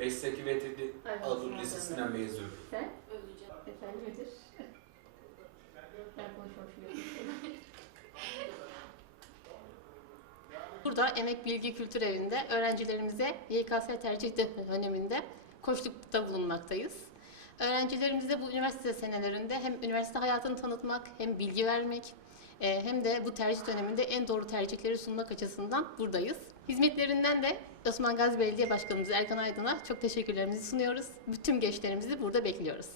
Mesleki ve Aynen, Anadolu Lisesi'nden mezunum. Sen? Efendim nedir? ben konuşmamışım. Burada Emek Bilgi Kültür Evi'nde öğrencilerimize YKS tercih döneminde koştukta bulunmaktayız. Öğrencilerimize bu üniversite senelerinde hem üniversite hayatını tanıtmak, hem bilgi vermek, hem de bu tercih döneminde en doğru tercihleri sunmak açısından buradayız. Hizmetlerinden de Osman Gazi Belediye Başkanımız Erkan Aydın'a çok teşekkürlerimizi sunuyoruz. Bütün gençlerimizi burada bekliyoruz.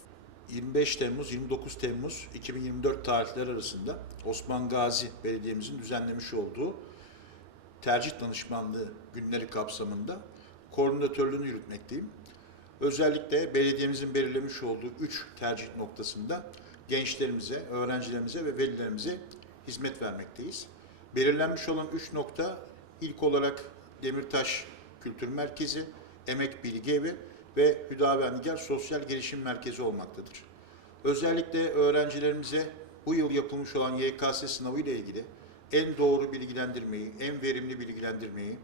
25 Temmuz 29 Temmuz 2024 tarihleri arasında Osman Gazi Belediye'mizin düzenlemiş olduğu tercih danışmanlığı günleri kapsamında koordinatörlüğünü yürütmekteyim. Özellikle belediyemizin belirlemiş olduğu 3 tercih noktasında gençlerimize, öğrencilerimize ve velilerimize hizmet vermekteyiz. Belirlenmiş olan 3 nokta ilk olarak Demirtaş Kültür Merkezi, Emek Bilgi Evi ve Hüdavendigar Sosyal Gelişim Merkezi olmaktadır. Özellikle öğrencilerimize bu yıl yapılmış olan YKS sınavı ile ilgili en doğru bilgilendirmeyi, en verimli bilgilendirmeyi,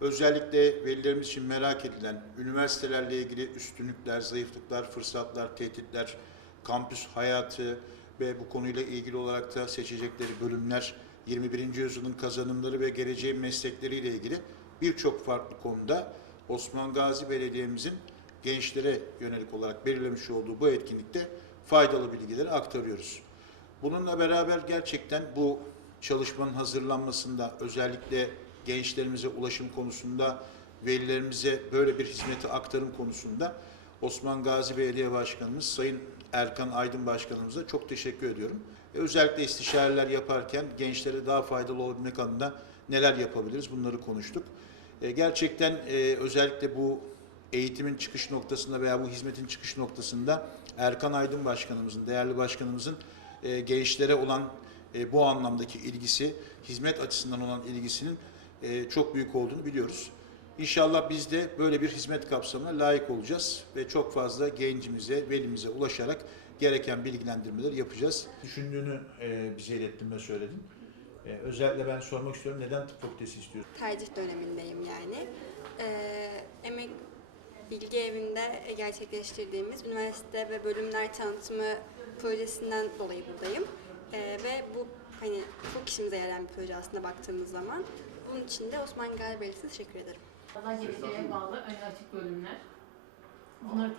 özellikle velilerimiz için merak edilen üniversitelerle ilgili üstünlükler, zayıflıklar, fırsatlar, tehditler, kampüs hayatı ve bu konuyla ilgili olarak da seçecekleri bölümler, 21. yüzyılın kazanımları ve geleceğin meslekleriyle ilgili birçok farklı konuda Osman Gazi Belediye'mizin gençlere yönelik olarak belirlemiş olduğu bu etkinlikte faydalı bilgileri aktarıyoruz. Bununla beraber gerçekten bu çalışmanın hazırlanmasında özellikle gençlerimize ulaşım konusunda, velilerimize böyle bir hizmeti aktarım konusunda Osman Gazi Belediye Başkanımız Sayın Erkan Aydın Başkanımıza çok teşekkür ediyorum. E, Özellikle istişareler yaparken gençlere daha faydalı olabilmek adına neler yapabiliriz bunları konuştuk. E, Gerçekten e, özellikle bu eğitimin çıkış noktasında veya bu hizmetin çıkış noktasında Erkan Aydın Başkanımızın, değerli başkanımızın e, gençlere olan e, bu anlamdaki ilgisi, hizmet açısından olan ilgisinin e, çok büyük olduğunu biliyoruz. İnşallah biz de böyle bir hizmet kapsamına layık olacağız ve çok fazla gencimize, velimize ulaşarak gereken bilgilendirmeleri yapacağız. Düşündüğünü e, bize ilettin ve söyledin. E, özellikle ben sormak istiyorum neden tıp fakültesi istiyorsun? tercih dönemindeyim yani. Ee, Emek Bilgi Evi'nde gerçekleştirdiğimiz üniversite ve bölümler tanıtımı projesinden dolayı buradayım. Ee, ve bu hani çok işimize yarayan bir proje aslında baktığımız zaman. Bunun için de Osman Gazi Belediyesi'ne teşekkür ederim. Allah geleceğe bağlı ön açık bölümler. Bunları